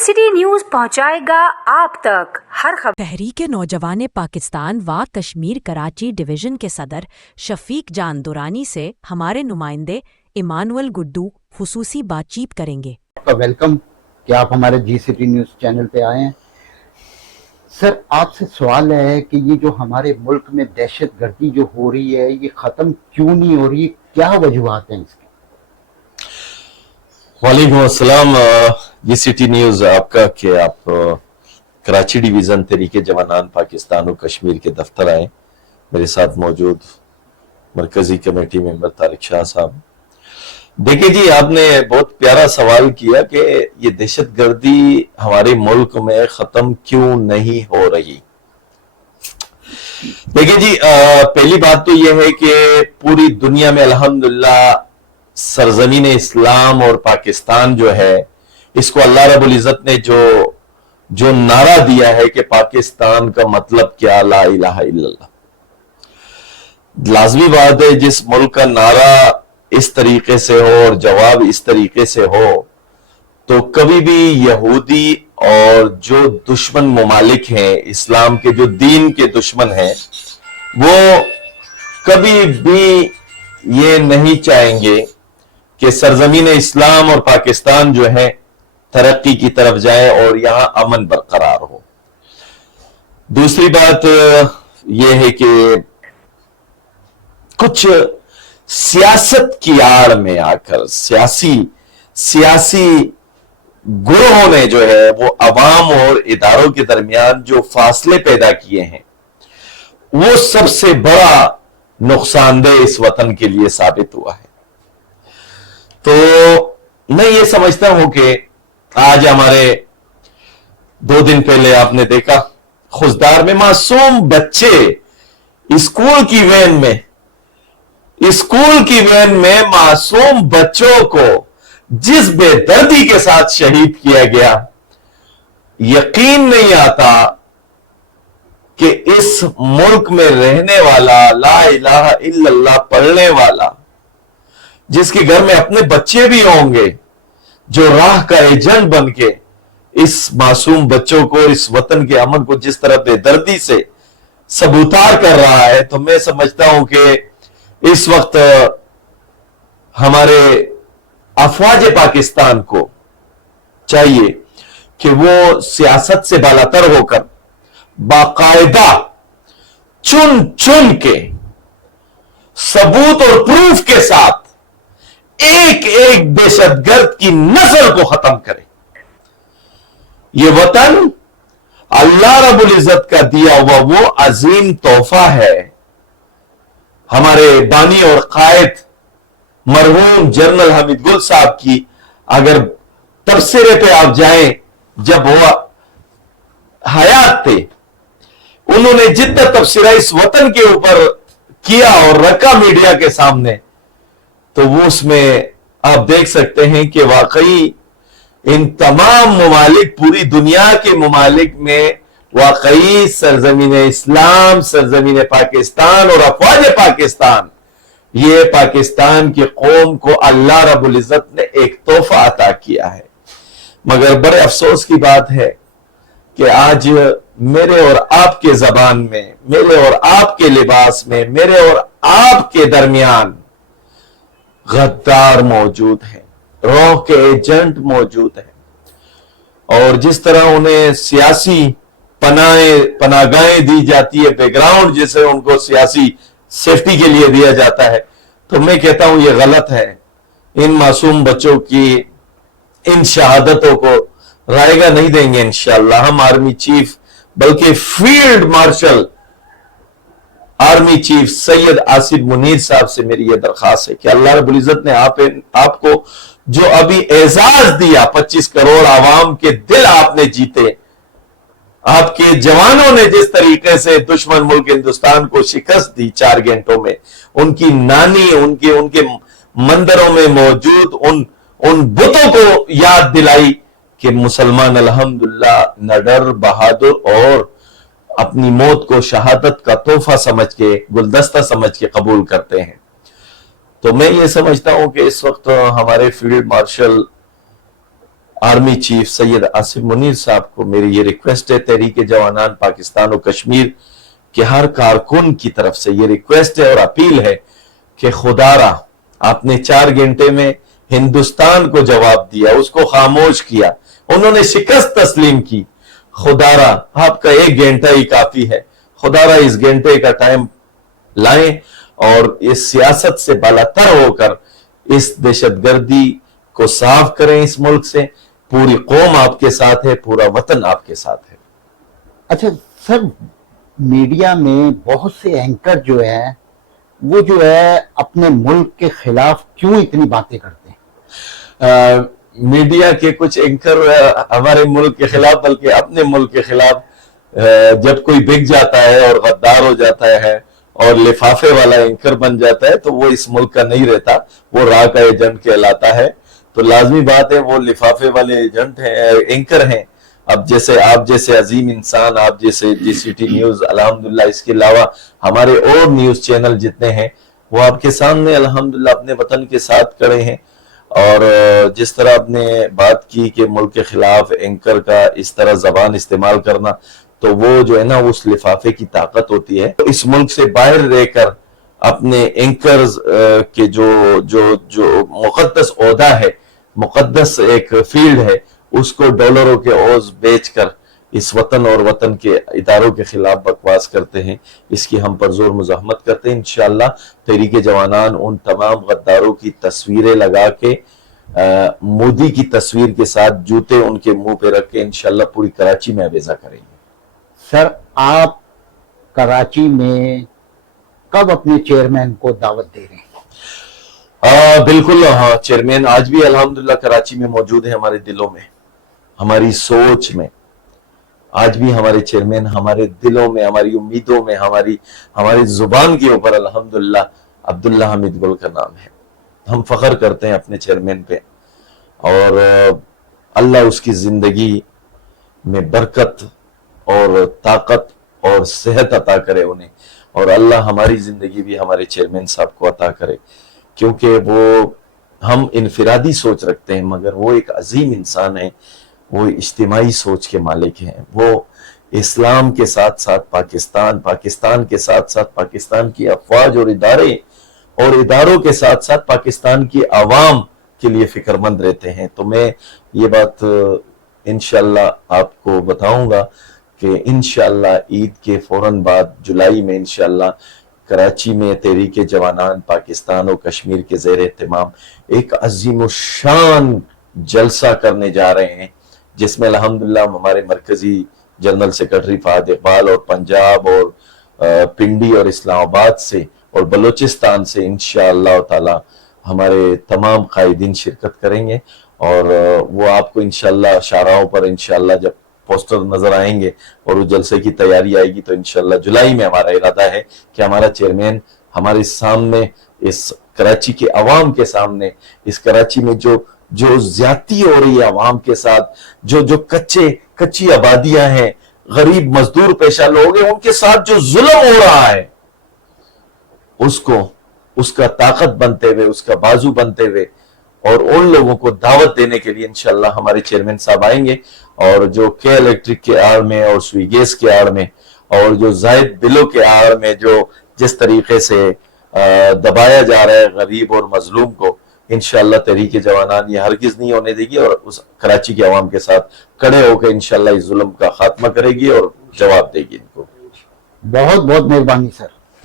City news पहुंचाएगा आप तक हर खबर। तहरीक नौजवान पाकिस्तान व कश्मीर कराची डिवीजन के सदर शफीक जान दुरानी से हमारे नुमाइंदे इमानुअल गुड्डू खुसूसी बातचीत करेंगे। आपका वेलकम कि आप हमारे जी सिटी न्यूज चैनल पे आए हैं। सर, आपसे सवाल है कि ये जो हमारे मुल्क में दहशत गर्दी जो हो रही है ये ख़त्म क्यों नहीं हो रही, क्या वजूहात हैं इसकी? वालेकुम अस्सलाम। जी सिटी न्यूज आपका कि आप कराची डिवीज़न तहरीके जवानान पाकिस्तान और कश्मीर के दफ्तर आए। मेरे साथ मौजूद मरकजी कमेटी मेंबर तारिक शाह साहब। देखिए जी, आपने बहुत प्यारा सवाल किया कि ये दहशत गर्दी हमारे मुल्क में ख़त्म क्यों नहीं हो रही। देखिए जी, पहली बात तो यह है कि पूरी दुनिया में अल्हम्दुलिल्लाह सरजमीन इस्लाम और पाकिस्तान जो है, इसको अल्लाह रब्बुल इज़्ज़त ने जो नारा दिया है कि पाकिस्तान का मतलब क्या, ला इलाहा इल्लल्लाह। लाजमी बात है, जिस मुल्क का नारा इस तरीके से हो और जवाब इस तरीके से हो, तो कभी भी यहूदी और जो दुश्मन मुमालिक हैं, इस्लाम के जो दीन के दुश्मन हैं, वो कभी भी ये नहीं चाहेंगे कि सरजमीन इस्लाम और पाकिस्तान जो है तरक्की की तरफ जाए और यहां अमन बरकरार हो। दूसरी बात यह है कि कुछ सियासत की आड़ में आकर सियासी गुरोहों ने जो है वो अवाम और इदारों के दरमियान जो फासले पैदा किए हैं, वो सबसे बड़ा नुकसानदेह इस वतन के लिए साबित हुआ है। तो मैं ये समझता हूं कि आज हमारे 2 दिन पहले आपने देखा खुशदार में मासूम बच्चे स्कूल की वैन में मासूम बच्चों को जिस बेदर्दी के साथ शहीद किया गया, यकीन नहीं आता कि इस मुल्क में रहने वाला, ला इलाहा इल्लल्लाह पढ़ने वाला, जिसके घर में अपने बच्चे भी होंगे, जो राह का एजेंट बन के इस मासूम बच्चों को, इस वतन के अमन को जिस तरह बेदर्दी से सबूतार कर रहा है, तो मैं समझता हूं कि इस वक्त हमारे अफवाज पाकिस्तान को चाहिए कि वो सियासत से बालातर होकर बाकायदा चुन चुन के सबूत और प्रूफ के साथ एक एक दहशतगर्द की नस्ल को खत्म करे। ये वतन अल्लाह रब्बुल इज़्ज़त का दिया हुआ वो अजीम तोहफा है। हमारे बानी और कायद मरहूम जनरल हमीद गुल साहब की अगर तबसरे पे आप जाएं, जब वो हयात थे, उन्होंने जितना तबसरा इस वतन के ऊपर किया और रखा मीडिया के सामने, तो वो उसमें आप देख सकते हैं कि वाकई इन तमाम मुमालिक, पूरी दुनिया के मुमालिक में वाकई सरजमीन इस्लाम, सरजमीन पाकिस्तान और अफवाज पाकिस्तान, ये पाकिस्तान की कौम को अल्लाह रब्बुल इज़्ज़त ने एक तोहफा अता किया है। मगर बड़े अफसोस की बात है कि आज मेरे और आपके जबान में, मेरे और आपके लिबास में, मेरे और आपके दरमियान गद्दार मौजूद हैं, रॉ के एजेंट मौजूद हैं, और जिस तरह उन्हें सियासी पनागाहें दी जाती है, बैकग्राउंड जिसे उनको सियासी सेफ्टी के लिए दिया जाता है, तो मैं कहता हूं ये गलत है। इन मासूम बच्चों की इन शहादतों को रायगा नहीं देंगे इंशाअल्लाह। हम आर्मी चीफ, बल्कि field marshal army chief Syed Asif Munir साहब से मेरी यह दरखास्त है कि अल्लाह रब्बुल इज़्ज़त ने आपको जो अभी एजाज दिया, 25 करोड़ आवाम के दिल आपने जीते, आपके जवानों ने जिस तरीके से दुश्मन मुल्क हिंदुस्तान को शिकस्त दी 4 घंटों में, उनकी नानी, उनके मंदिरों में मौजूद उन बुतों को याद दिलाई कि मुसलमान अल्हम्दुलिल्लाह नडर, बहादुर और अपनी मौत को शहादत का तोहफा समझ के, गुलदस्ता समझ के कबूल करते हैं। तो मैं ये समझता हूं कि इस वक्त हमारे field marshal army chief Syed Asif Munir साहब को मेरी ये रिक्वेस्ट है, तहरीक जवानान पाकिस्तान और कश्मीर के हर कारकुन की तरफ से ये रिक्वेस्ट है और अपील है कि खुदारा आपने 4 घंटे में हिंदुस्तान को जवाब दिया, उसको खामोश किया, उन्होंने शिकस्त तस्लीम की। खुदारा आपका 1 घंटा ही काफी है, खुदारा इस घंटे का टाइम लाएं और इस सियासत से बालातर होकर इस दहशतगर्दी को साफ करें इस मुल्क से। पूरी कौम आपके साथ है, पूरा वतन आपके साथ है। अच्छा सर, मीडिया में बहुत से एंकर जो है वो जो है अपने मुल्क के खिलाफ क्यों इतनी बातें करते हैं? मीडिया के कुछ एंकर हमारे मुल्क के खिलाफ बल्कि अपने मुल्क के खिलाफ जब कोई बिक जाता है और गद्दार हो जाता है और लिफाफे वाला एंकर बन जाता है तो वो इस मुल्क का नहीं रहता, वो राह का एजेंट कहलाता है। तो लाजमी बात है वो लिफाफे वाले एजेंट हैं, एंकर हैं। अब जैसे आप जैसे अजीम इंसान, आप जैसे जीसीटी न्यूज अल्हम्दुलिल्लाह, इसके अलावा हमारे और न्यूज चैनल जितने हैं वो आपके सामने अल्हम्दुलिल्लाह अपने वतन के साथ खड़े हैं। और जिस तरह आपने बात की कि मुल्क के खिलाफ एंकर का इस तरह जबान इस्तेमाल करना, तो वो जो है ना उस लिफाफे की ताकत होती है। तो इस मुल्क से बाहर रहकर अपने एंकर्स के जो मुकद्दस ओहदा है, मुकद्दस एक फील्ड है, उसको डॉलरों के ओज बेचकर इस वतन और वतन के इदारों के खिलाफ बकवास करते हैं। इसकी हम पर जोर मुज़ाहमत करते हैं। इंशाअल्लाह तहरीक जवानान उन तमाम गद्दारों की तस्वीरें लगा के मोदी की तस्वीर के साथ जूते उनके मुंह पे रख के इंशाअल्लाह पूरी कराची में अवेजा करेंगे। सर, आप कराची में कब अपने चेयरमैन को दावत दे रहे हैं? बिल्कुल, हाँ, चेयरमैन आज भी अल्हम्दुलिल्लाह कराची में मौजूद है, हमारे दिलों में, हमारी सोच में। आज भी हमारे चेयरमैन हमारे दिलों में, हमारी उम्मीदों में, हमारी जुबान के ऊपर अल्हम्दुलिल्लाह अब्दुल्ला हमीद गुल का नाम है। हम फख्र करते हैं अपने चेयरमैन पे और अल्लाह उसकी जिंदगी में बरकत और ताकत और सेहत अता करे उन्हें, और अल्लाह हमारी जिंदगी भी हमारे चेयरमैन साहब को अता करे, क्योंकि वो हम इनफिरादी सोच रखते हैं मगर वो एक अजीम इंसान है, वो इज्तिमाई सोच के मालिक हैं। वो इस्लाम के साथ साथ पाकिस्तान, पाकिस्तान के साथ साथ पाकिस्तान की अफवाज और इदारों के साथ साथ पाकिस्तान की आवाम के लिए फिक्रमंद रहते हैं। तो मैं ये बात इंशाअल्लाह आपको बताऊंगा कि इंशाअल्लाह ईद के फौरन बाद जुलाई में इंशाअल्लाह कराची में तहरीक जवानान पाकिस्तान और कश्मीर के ज़ेर एहतमाम एक अजीम शान जलसा करने जा रहे हैं, जिसमें अल्हम्दुलिल्लाह हमारे मरकजी जनरल सेक्रेटरी फहद इकबाल और पंजाब और पिंडी और इस्लामाबाद से और बलूचिस्तान से इंशाअल्लाह ताला हमारे तमाम कायदीन शिरकत करेंगे। और वो आपको इंशाअल्लाह शाहराहों पर इंशाअल्लाह जब पोस्टर नजर आएंगे और उस जलसे की तैयारी आएगी तो इंशाअल्लाह जुलाई में हमारा इरादा है कि हमारा चेयरमैन हमारे सामने, इस कराची के अवाम के सामने, इस कराची में जो ज्यादती हो रही है अवाम के साथ, जो कच्ची आबादियां हैं, गरीब मजदूर पेशा लोग हैं, उनके साथ जो जुल्म हो रहा है उसका ताकत बनते हुए, उसका बाजू बनते हुए और उन लोगों को दावत देने के लिए इंशाअल्लाह हमारे चेयरमैन साहब आएंगे। और जो के इलेक्ट्रिक के आड़ में और सुई गैस के आड़ में और जो जायद बिलों के आड़ में जो जिस तरीके से दबाया जा रहा है गरीब और मजलूम को, इंशाअल्लाह तहरीक जवानान ये हरगिज नहीं होने देगी और उस कराची के अवाम के साथ खड़े होकर इंशाअल्लाह इस जुल्म का खात्मा करेगी और जवाब देगी इनको। बहुत बहुत मेहरबानी सर।